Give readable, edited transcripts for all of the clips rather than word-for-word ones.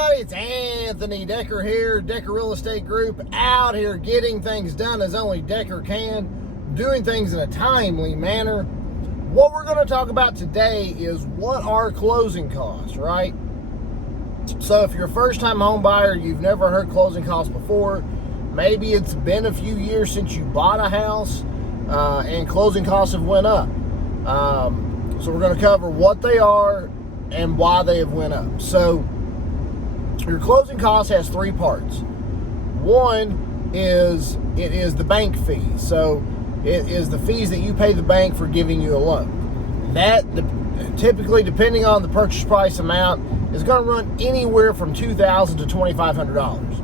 everybody? It's Anthony Decker here, Decker Real Estate Group, out here getting things done as only Decker can, doing things in a timely manner. What we're going to talk about today is what are closing costs, right? So if you're a first-time home buyer, you've never heard closing costs before, maybe it's been a few years since you bought a house and closing costs have went up. So we're going to cover what they are and why they have went up. So your closing cost has three parts. One is the bank fee. So it is the fees that you pay the bank for giving you a loan. That typically, depending on the purchase price amount, is going to run anywhere from $2,000 to $2,500.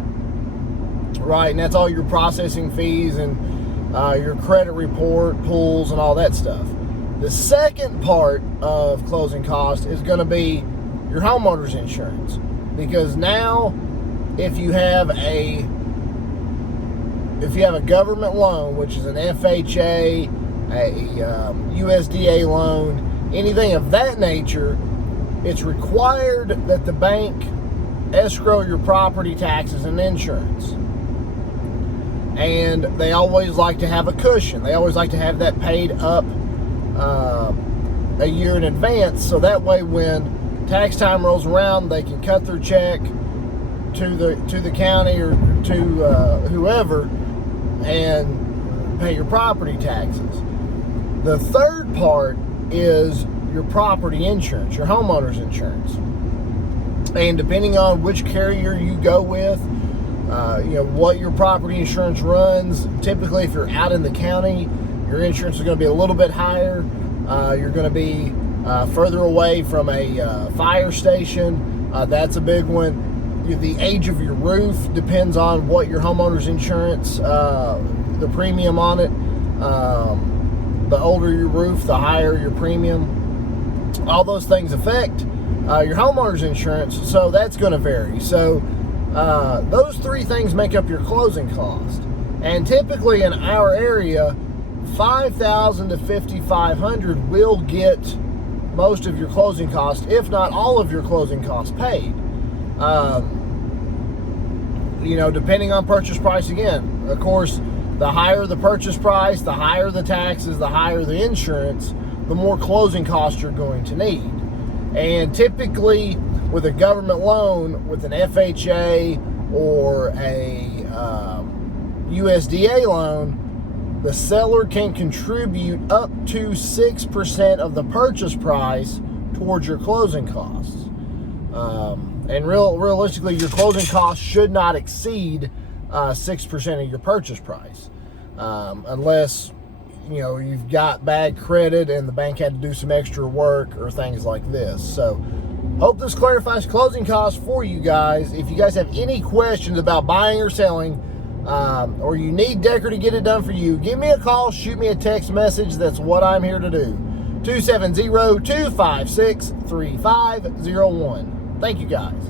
Right, and that's all your processing fees and your credit report, pulls, and all that stuff. The second part of closing costs is going to be your homeowner's insurance. Because now, if you have a government loan, which is an FHA, a USDA loan, anything of that nature, it's required that the bank escrow your property taxes and insurance. And they always like to have a cushion. They always like to have that paid up a year in advance, so that way when tax time rolls around, they can cut their check to the county or to whoever and pay your property taxes. The third part is your property insurance, your homeowner's insurance. And depending on which carrier you go with, what your property insurance runs. Typically, if you're out in the county, your insurance is going to be a little bit higher. You're going to be further away from a fire station. That's a big one. The age of your roof depends on what your homeowner's insurance, the premium on it. The older your roof, the higher your premium. All those things affect your homeowner's insurance, so that's going to vary. So those three things make up your closing cost. And typically in our area, $5,000 to $5,500 will get most of your closing costs, if not all of your closing costs paid. Depending on purchase price again. Of course, the higher the purchase price, the higher the taxes, the higher the insurance, the more closing costs you're going to need. And typically, with a government loan, with an FHA or a USDA loan, the seller can contribute up to 6% of the purchase price towards your closing costs. And realistically, your closing costs should not exceed 6% of your purchase price, unless you've got bad credit and the bank had to do some extra work or things like this. So, hope this clarifies closing costs for you guys. If you guys have any questions about buying or selling, or you need Decker to get it done for you, give me a call, shoot me a text message. That's what I'm here to do. 270-256-3501. Thank you guys.